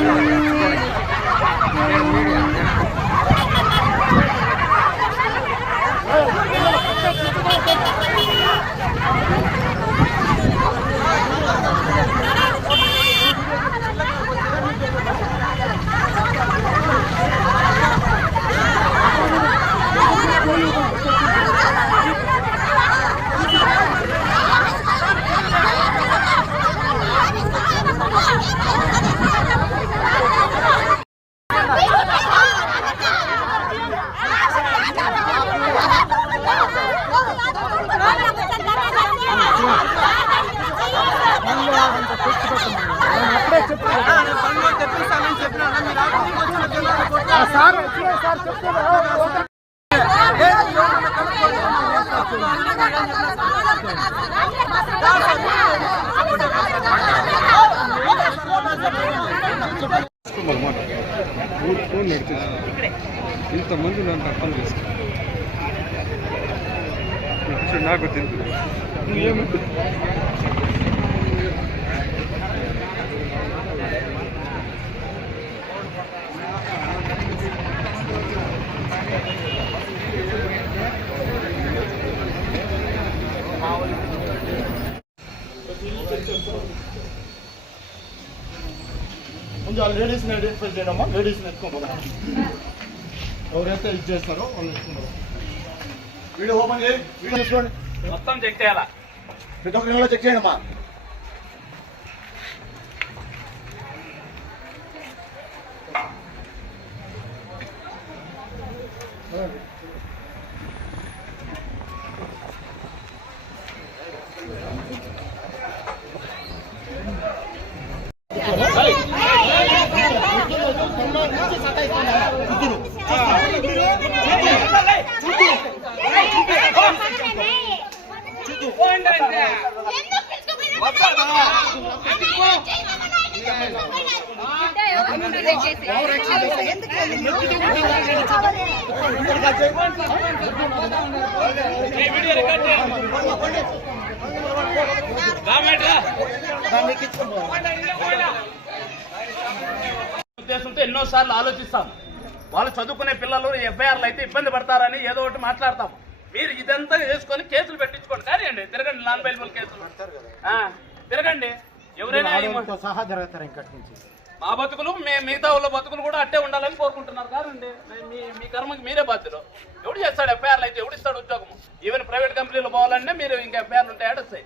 Sharp. ఇంతమంది నన్ను అర్థం చేసుకో నాకు తెలుసు. ఏమి ముందు లేడీస్ని ఐడెంటిఫై చేయడమ్మా. లేడీస్ని ఎత్తుకోమా ఎవరైతే ఇది చేస్తారో వాళ్ళు ఎత్తుకుంటారు వీడియో ఓపెన్ చేయి. వీడియో చేసుకోండి. మొత్తం చెక్ చేయాలా? ప్రతి ఒక్క నెలలో చెక్ చేయండి అమ్మా. ఉద్దేశంతో ఎన్నో సార్లు ఆలోచిస్తాం. వాళ్ళు చదువుకునే పిల్లలు ఎఫ్ఐఆర్లు అయితే ఇబ్బంది పడతారని ఏదో ఒకటి మాట్లాడతాం. మీరు ఇదంతా చేసుకొని కేసులు పెట్టించుకోండి. కానీ తిరగండి నాన్ బెయిలబుల్ కేసులు. తిరగండి. ఎవరైనా సహా జరుగుతారు ఇంకటి నుంచి. మా బతుకులు మే మిగతా వాళ్ళ బతుకులు కూడా అట్టే ఉండాలని కోరుకుంటున్నారు కాదండి. మీ మీ కర్మకి మీరే బాధ్యులు. ఎవడు చేస్తాడు ఎఫ్ఐఆర్లు అయితే ఎవడు ఇస్తాడు ఉద్యోగం? ఈవెన్ ప్రైవేట్ కంపెనీలో పోవాలంటే మీరు ఇంకా ఎఫ్ఐఆర్లు ఉంటాయి ఆడొస్తాయి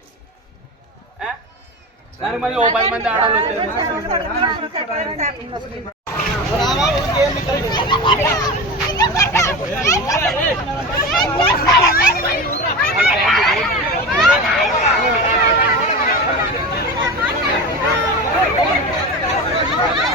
ఆ? దానికి మరి ఓ పది మంది ఆడాలి వచ్చేది Yeah.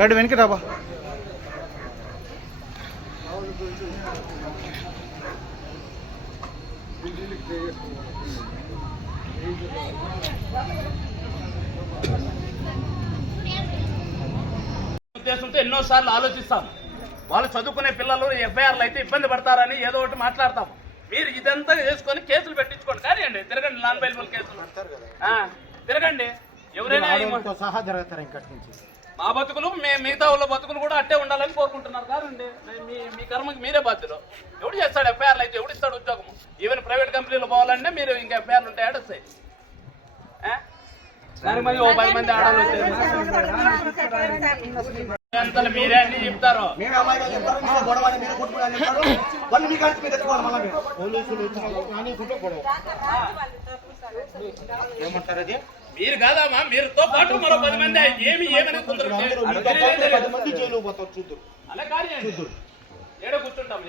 రెడ్ వెనక్కి రాబా. ఉద్దేశంతో ఎన్నో సార్లు ఆలోచిస్తాం. వాళ్ళు చదువుకునే పిల్లలు ఎఫ్ఐఆర్లు అయితే ఇబ్బంది పడతారని ఏదో ఒకటి మాట్లాడతాం. మీరు ఇదంతా చేసుకొని కేసులు పెట్టించుకోండి కానీ తిరగండి నాన్ బెయిలబుల్ కేసులు ఆ, తిరగండి ఎవరైనా మ- సహా జరుగుతారు ఇంకటి నుంచి మా బతుకులు మే మిగతా వాళ్ళ బతుకులు కూడా అట్టే ఉండాలని కోరుకుంటున్నారు కాదండి మీ మీ కర్మకి మీరే బాధ్యులు ఎవడు చేస్తాడు ఎఫ్ఐఆర్లు అయితే ఎవడు ఇస్తాడు ఉద్యోగం ఈవెన్ ప్రైవేట్ కంపెనీలో పోవాలంటే మీరు ఇంకా ఎఫ్ఐఆర్లు ఉంటాయి ఆడొస్తాయి? దానికి మరి ఓ పది మంది ఆడాలి మీరే అన్ని చెప్తారు. మేము అమ్మాయి గారు చెప్తారు మీరే గొడవ అని మీరే కొట్టుకుని చెప్తారు. వాళ్ళు మీ కాడికి మీరు తెచ్చుకోవాలి మళ్ళీ మీరు. పోలీసులు వచ్చిన గొడవ. ఏమంటారు అది? మీరు కాదమ్మా మీరుతో పాటు మరో పది మంది ఏమి ఏమని కుదరదు పది మంది జైలు పోతారు చూద్దరు. అలా కార్యం ఏడ కూర్చుంటాం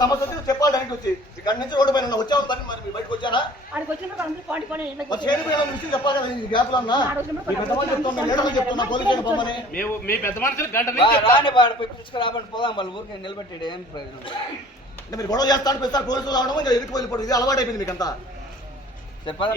సమస్య వచ్చి చెప్పాలి దానికి వచ్చి. ఇక్కడ నుంచి రోడ్డు పైన వచ్చాము మరి బయటకు వచ్చారా? విషయం చెప్పాలి కదా ఈ గ్యాప్లో చెప్తున్నా పోలీసులు పొమ్మని మీ పెద్ద మనుషులు గంట నుంచి చెప్తారు. రాని బాడ పిలుచుకురాబడి పోదాం వాళ్ళ ఊరికి నిలబెట్టాడు ఏం ప్రయోజనం? అంటే మీరు గొడవ చేస్తాను పోలీసులు రావడం ఇంకా ఇది అలవాటు అయిపోయింది మీకు అంతా చెప్పాలా?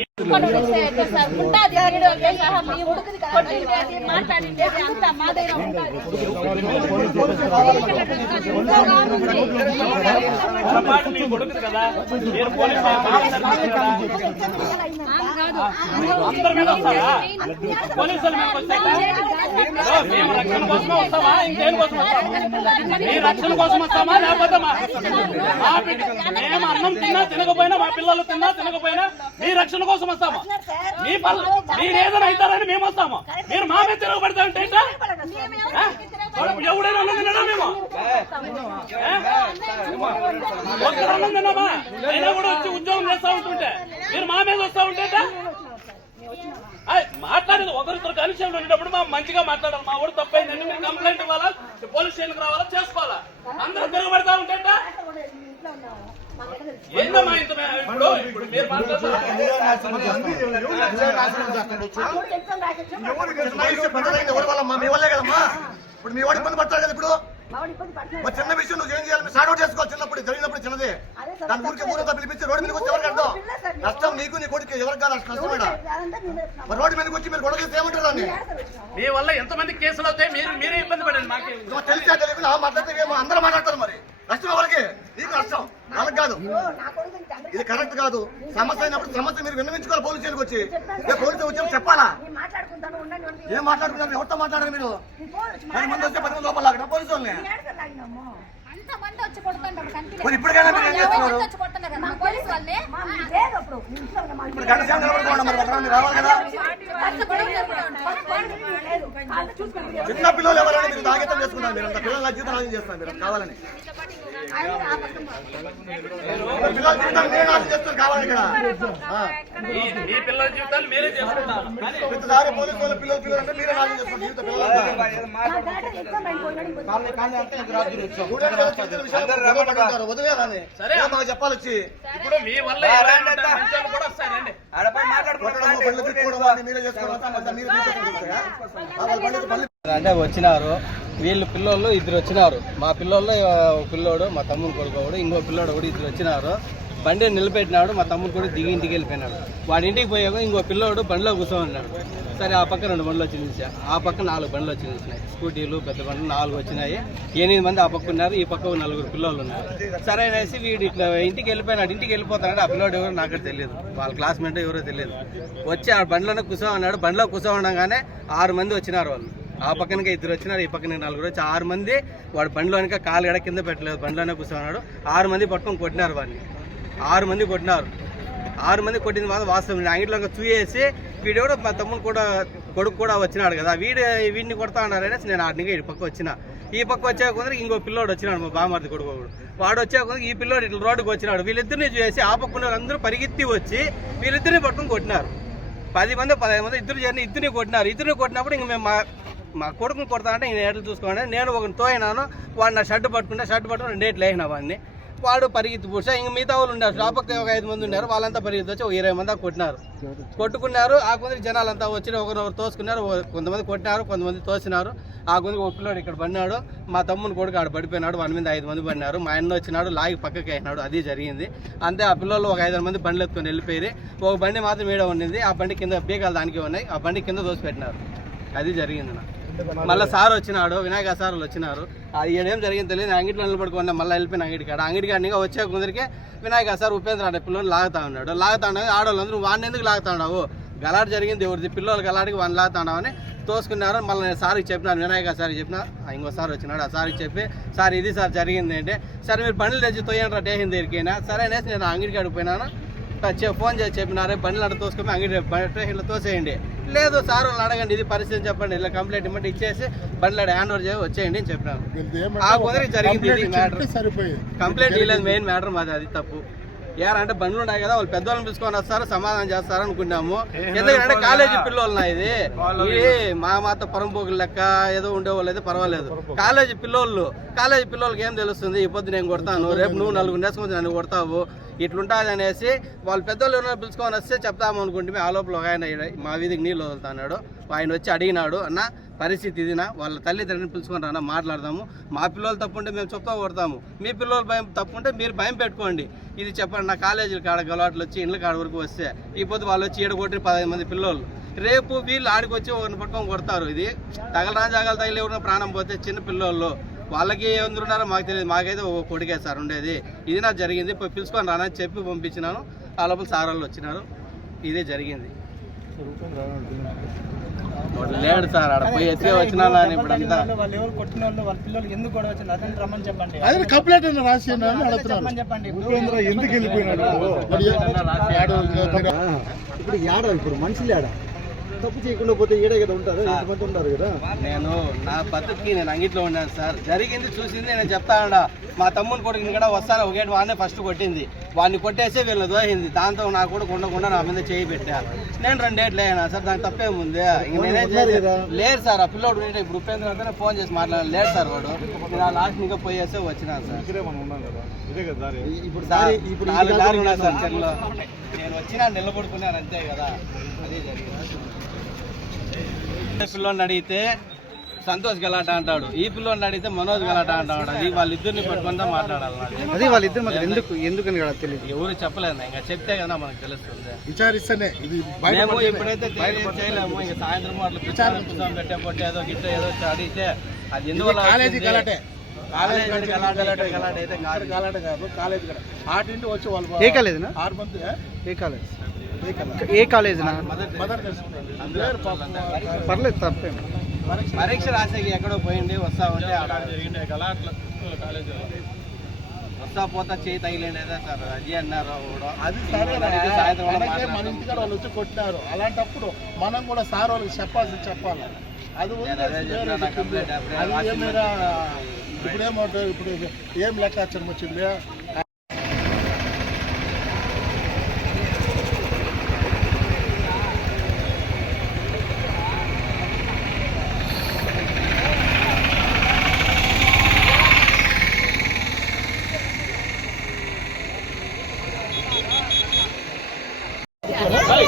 మీ అందరి మీద వస్తారా పోలీసుల మీద వస్తారా మేము రక్షణ కోసం వస్తామా ఇంకేం కోసం వస్తామా మీ రక్షణ కోసం వస్తామా లేకపోతే మా బిడ్డ మేము అన్నం తిన్నా తినకపోయినా మా పిల్లలు తిన్నా తినకపోయినా మీ రక్షణ కోసం వస్తామా మీ పల్ల మీరు ఏదైనా అవుతారని మేము వస్తాము మీరు మా మీద తిరగబడతా ఉంటే ఏంటా? ఆ? ఎవడైనా అన్నం మేము? అన్నం తిన్నామా అయినా కూడా వచ్చి ఉద్యోగం చేస్తా ఉంటుంటే మీరు మా మీద వస్తా ఉంటే మాట్లాడేది ఒకరిద్దరు కనిషన్ ఉండేటప్పుడు మా మంచిగా మాట్లాడాలి. మా ఊరు తప్పైందండి మీరు కంప్లైంట్ ఇవ్వాలా? పోలీస్ స్టేషన్కి రావాలా? చేసుకోవాలా? అందరూ తిరగబడతా ఉంటే ఇప్పుడు మీ వల్లే వాడి ఇబ్బంది పడతాడు కదా ఇప్పుడు చిన్న విషయం నువ్వు ఏం చేయాలి సార్ట్ అవుట్ చేసుకోవాలి చిన్నప్పుడు జరిగినప్పుడు చిన్నది దాని ఊరికి ఊరంతా పిలిపించి రోడ్డు మీదకి వచ్చి ఎవరికి అర్థం నష్టం నీకు నీ కొడుకు ఎవరికి కాదు నష్టం ఈడ. మరి రోడ్డు మీదకి వచ్చి మీరు గొడవ చేస్తే ఏమంటారు దాన్ని మీ వల్ల ఎంతమంది కేసులు అవుతాయి? మీరు మీరే ఇబ్బంది పడండి మాకు తెలిసా తెలియకుండా మాట్లాడితే ఏమో అందరూ మాట్లాడతారు మరి. నష్టం ఎవరికి? నీకు నష్టం. వాళ్ళకి కాదు. ఇది కరెక్ట్ కాదు. సమస్య అయినప్పుడు సమస్య మీరు విన్నవించుకోవాలి పోలీసు స్టేషన్కి వచ్చి పోలీసు వచ్చి చెప్పాలా. ఏం మాట్లాడుతున్నారు ఎవరితో మాట్లాడారు మీరు? పది మంది వస్తే పది మంది లోపల లాగడం పోలీసు వాళ్ళని వచ్చి ఇప్పటికైనా మీరు ఏం చేస్తున్నారు? వచ్చి ఇప్పుడు గంట నిలబడుకోండి మరి రావాలి కదా? చిన్న పిల్లలు ఎవరైనా మీరు తాగితం చేసుకుంటారు మీరు అంత పిల్లల జీవితం నాశనం చేస్తారు మీరు కావాలని. కావాలి ఇక్కడ మీ పిల్లల జీవితాలు మీరే ప్రతిసారి పోలీసు వాళ్ళ పిల్లలు పిల్లలు అంటే మీరే నాశనం జీవిత సరే. మాకు చెప్పాలి వచ్చి ఇప్పుడు మీ వల్ల కూడా వస్తారండి ఆడపై మీరే చేసుకోవడం అంటే వచ్చినారు. వీళ్ళు పిల్లోళ్ళు ఇద్దరు వచ్చినారు. మా పిల్లోళ్ళు పిల్లోడు మా తమ్ముడు కొడుకోడు ఇంకో పిల్లోడు కూడా ఇద్దరు వచ్చినారు. బండి నిలబెట్టినాడు మా తమ్ముడు కూడా దిగి ఇంటికి వెళ్ళిపోయినాడు. వాడి ఇంటికి పోయాక ఇంకో పిల్లోడు బండిలో కూర్చోమన్నాడు సరే ఆ పక్క రెండు బండ్లు వచ్చి నిలిచా ఆ పక్క నాలుగు బండ్లు వచ్చి నిలిచినాయి స్కూటీలు పెద్ద బండ్లు నాలుగు వచ్చినాయి. ఎనిమిది మంది ఆ పక్క ఉన్నారు ఈ పక్క నలుగురు పిల్లలు ఉన్నారు. సరే అనేసి వీడు ఇట్లా ఇంటికి వెళ్ళిపోయినాడు. ఇంటికి వెళ్ళిపోతాడు ఆ పిల్లోడు ఎవరో నాకు తెలియదు. వాళ్ళ క్లాస్మేట్ ఎవరో తెలియదు. వచ్చి ఆ బండ్లోనే కూర్చోమన్నాడు బండిలో కూర్చోమనగానే ఆరు మంది వచ్చినారు వాళ్ళు. ఆ పక్కనకి ఇద్దరు వచ్చినారు ఈ పక్కన నలుగురు వచ్చి ఆరు మంది వాడు బండిలోనిక కాలు గడ కింద పెట్టలేదు బండిలోనే కూర్చున్నాడు. ఆరు మంది పట్టుకొని కొట్టినారు వాడిని. ఆరు మంది కొట్టినారు. ఆరు మంది కొట్టిన మాత్రం వాస్తవం నేను అంగిట్లో చూసేసి కూడా మా తమ్ముడు కూడా కొడుకు కూడా వచ్చినాడు కదా వీడు వీడిని కొడతా ఉన్నారనేసి నేను ఆడిని ఈ పక్క వచ్చిన. ఈ పక్క వచ్చే కొందరు ఇంకో పిల్లోడు వచ్చినాడు మా బామర్ది కొడుకు వాడు వచ్చే కొందరు ఈ పిల్లోడు ఇట్లా రోడ్డుకు వచ్చినాడు. వీళ్ళిద్దరిని చూసి ఆ పక్క అందరూ పరిగెత్తి వచ్చి వీళ్ళిద్దరిని పట్టుకుని కొట్టినారు. పది మంది పదహైదు మంది ఇద్దరు చేరిన ఇద్దరిని కొట్టినారు. ఇద్దరిని కొట్టినప్పుడు ఇంక మేము మా కొడుకుని కొడతా అంటే నేను ఏట్లు చూసుకోండి. నేను ఒకరిని తోయినాను వాడు నా షర్ట్ పట్టుకుంటే షర్ట్ పట్టుకుని రెండేట్లు వేసిన వాడిని. వాడు పరిగెత్తి పూసా ఇంక మిగతా వాళ్ళు ఉన్నారు. షాపకి ఒక ఐదు మంది ఉన్నారు వాళ్ళంతా పరిగెత్తి వచ్చి ఒక ఇరవై మంది కొట్టినారు. కొట్టుకున్నారు ఆ కొందరు జనాలంతా వచ్చి ఒకరినొకరు తోసుకున్నారు కొంతమంది కొట్టినారు కొంతమంది తోసినారు. ఆ కొందరు ఒక ఇక్కడ పడినాడు. మా తమ్ముని కొడుకు ఆడ పడిపోయినాడు వాడి మీద ఐదు మంది పడినారు. మా అన్న వచ్చినాడు లాగి పక్కకి అయినాడు అది జరిగింది. అంతే ఆ పిల్లలు ఒక ఐదు మంది బండ్లు ఎత్తుకొని వెళ్ళిపోయి ఒక బండి మాత్రం ఈడ ఉండింది. ఆ బండి కింద బీగాలు దానికి ఉన్నాయి. ఆ బండి కింద దోసి పెట్టినారు అది జరిగింది నా మళ్ళీ సార్ వచ్చినాడు వినాయక సార్ వాళ్ళు వచ్చినారు. అది ఏడేం జరిగింది తెలియదు. నేను అంగిట్లో నిలబడుకున్నా మళ్ళీ వెళ్ళిపోయిన అంగిటి కాడ. అంగిటి కాడ వచ్చే కొందరికి వినాయక సార్ ఉపేంద్ర అనే పిల్లలు లాగుతా ఉన్నాడు. లాగుతా ఉన్నాడు. ఆడవాళ్ళందరూ వాడిని ఎందుకు లాగుతా ఉన్నావు? గలాట జరిగింది ఎవరిది? పిల్లలు గలాటికి వాడిని లాగుతా ఉన్నావని తోసుకున్నారు. మళ్ళీ నేను సార్కి చెప్పినాను వినాయక సార్కి చెప్పిన ఇంకో సార్ వచ్చినాడు. ఆ సార్కి చెప్పి సార్ ఇది సార్ జరిగింది అంటే సరే మీరు పనులు తెచ్చి తోయండి రా టేషన్ దగ్గరికైనా సరే అనేసి నేను అంగిడికి అడిగిపోయినాను ఫోన్ చేసి చెప్పినారే బండ్లు అట్లా తోసుకొని అంగిటి స్టేషన్లో తోసేయండి. లేదు సార్ వాళ్ళు అడగండి ఇది పరిస్థితి చెప్పండి ఇలా కంప్లైంట్ ఇవ్వండి ఇచ్చేసి బండ్లాడ హ్యాండ్ ఓవర్ చేసి వచ్చేయండి అని చెప్పినాను ఆ కుదిరి జరిగింది కంప్లైంట్ ఇవ్వలేదు మెయిన్ మ్యాటర్ మాది అది తప్పు. ఏరా అంటే బండ్లు ఉన్నాయి కదా వాళ్ళు పెద్దవాళ్ళని పిలుచుకొని వస్తారు సమాధానం చేస్తారు అనుకున్నాము. ఎందుకంటే కాలేజీ పిల్లలు ఇది? ఇది మా మాత పరంపోకులు లెక్క ఏదో ఉండేవాళ్ళు అయితే పర్వాలేదు. కాలేజీ పిల్లోళ్ళు కాలేజీ పిల్లలకి ఏం తెలుస్తుంది? ఈ పొద్దు నేను కొడతాను రేపు నువ్వు నలుగురు నేర్చుకుని నన్ను కొడతావు ఇట్లుంటుంది అనేసి వాళ్ళు పెద్దోళ్ళు ఎవరైనా పిలుచుకొని వస్తే చెప్తాము అనుకుంటే ఆ లోపల ఒక ఆయన మా వీధికి నీళ్ళు వదులుతున్నాడు. ఆయన వచ్చి అడిగినాడు అన్న పరిస్థితి ఇదినా వాళ్ళ తల్లిదండ్రులను పిలుచుకొని రానా మాట్లాడదాము. మా పిల్లలు తప్పుంటే మేము చెప్తా కొడతాము. మీ పిల్లలు భయం తప్పుంటే మీరు భయం పెట్టుకోండి. ఇది చెప్పండి నా కాలేజీల కాడ గలవాట్లు వచ్చి ఇండ్ల కాడ వరకు వస్తే ఈ పొద్దు వాళ్ళు వచ్చి ఏడగొట్టి కొట్టి పదహైదు మంది పిల్లలు. రేపు వీళ్ళు ఆడికి వచ్చి ఒకరిని పట్టుకొని కొడతారు. ఇది తగలరా జాగాలు తగిలి ఎవరిన ప్రాణం పోతే చిన్న పిల్లోళ్ళు వాళ్ళకి ఎందుకున్నారో మాకు తెలియదు. మాకైతే ఒక కొడుకే సార్ ఉండేది. ఇది నాకు జరిగింది. పోయి పిలుచుకొని రానని చెప్పి పంపించినాను. ఆ లోపల సార్ వాళ్ళు వచ్చినారు. ఇదే జరిగింది. లేడు సార్ ఆడ పోయి వచ్చినా అని ఇప్పుడంతా వాళ్ళు ఎవరు కొట్టిన వాళ్ళు వాళ్ళ పిల్లలు ఎందుకు గొడవ వచ్చింది అతను రమ్మని చెప్పండి అదే కంప్లైంట్ అయినా రాసి చెప్పమని చెప్పండి ఉపేంద్ర ఎందుకు వెళ్ళిపోయినాడు ఇప్పుడు ఏడ ఇప్పుడు మనుషులు ఏడ తప్పు చేయకుండా పోతే ఏడే కదా ఉంటారు ఎంతమంది ఉన్నారు కదా. నేను నా బతుక్కి నేను అంగిట్లో ఉన్నాను సార్. జరిగింది చూసింది నేను చెప్తాను మా తమ్ముని కొడుకుని కూడా వస్తాను ఒకటి వాడినే ఫస్ట్ కొట్టింది. వాడిని కొట్టేసి వీళ్ళని దోహింది. దాంతో నా కూడా ఉండకుండా నా మీద చేయి పెట్టా. నేను రెండేట్లు అయినా సార్? దానికి తప్పేముంది? లేరు సార్. ఆ పిల్లోడు ఉంటే ఇప్పుడు ఉపేంద్ర అంతా ఫోన్ చేసి మాట్లాడాలి. లేడు సార్ వాడు. నేను ఆ లాస్ట్ ఇంకా పోయేస్తే వచ్చినాను సార్. ఇక్కడే మనం ఉన్నాం కదా. ఇదే కదా దారి. ఇప్పుడు సార్ ఇప్పుడు నాలుగు సార్ చెరువులో నేను వచ్చినా నిలబడుకున్నాను అంతే కదా. అదే జరిగింది. పిల్లోని అడిగితే సంతోష్ గలాట అంటాడు. ఈ పిల్లోని అడిగితే మనోజ్ గలాట అంటాడు. అది వాళ్ళిద్దరిని పట్టుకుందా మాట్లాడాలి. అది వాళ్ళిద్దరు మధ్య ఎందుకు ఎందుకని కదా తెలియదు. ఎవరు చెప్పలేదు ఇంకా. చెప్తే కదా మనకు తెలుస్తుంది. విచారిస్తేనే. ఇది మేము ఇప్పుడైతే తెలియ- చేయలేము ఇంకా సాయంత్రం అట్లా పిచ్చారు పుస్తకం పెట్టే పొట్టి ఏదో గిట్ట ఏదో అడిగితే అది ఎందువల్ల కాలేజీ? గలాటే. కాలేజీ గలాట. గలాట గలాట అయితే కాదు. కాలేజ్ కాదు కాలేజ్ ఆటింటి వచ్చి వాళ్ళు ఏ కాలేజీనా? ఆరు మంది ఏ కాలేజ్? ఏ కాలేజ్ ఏ కాలేజీనా పర్లేదు తప్పేం. పరీక్ష రాసేకి ఎక్కడో పోయింది వస్తా ఉంటే ఆడ వస్తా పోతా చేయి తగిలేదా సార్ అది అన్నారు కూడా. అది సరే సాయంత్రం మన. ఇంటికాడ వాళ్ళు వచ్చి కొట్టినారు. అలాంటప్పుడు మనం కూడా సార్ వాళ్ళకి చెప్పాల్సింది చెప్పాలి. అది అదే ఏమైనా ఇప్పుడేమవుతుంది ఇప్పుడు ఏం లెక్కాచరం వచ్చింది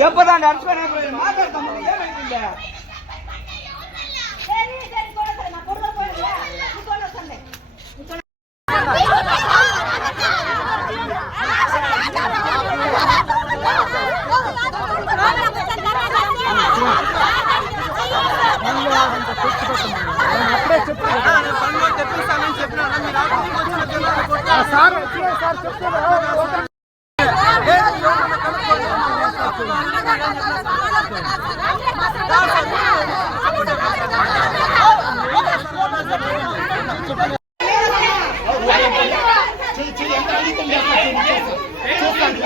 చెప్పదా అడుచుకొని మాట్లాడతాము ఏమైంది సార్ చెప్పండి చెయ్యి ఎంత అడిగితే చూస్తాను